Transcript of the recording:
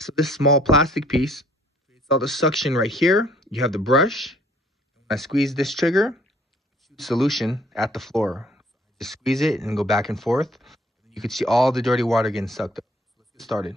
So this small plastic piece creates all the suction right here. You have the brush. When I squeeze this trigger, solution at the floor. Just squeeze it and go back and forth. You can see all the dirty water getting sucked up. Let's get started.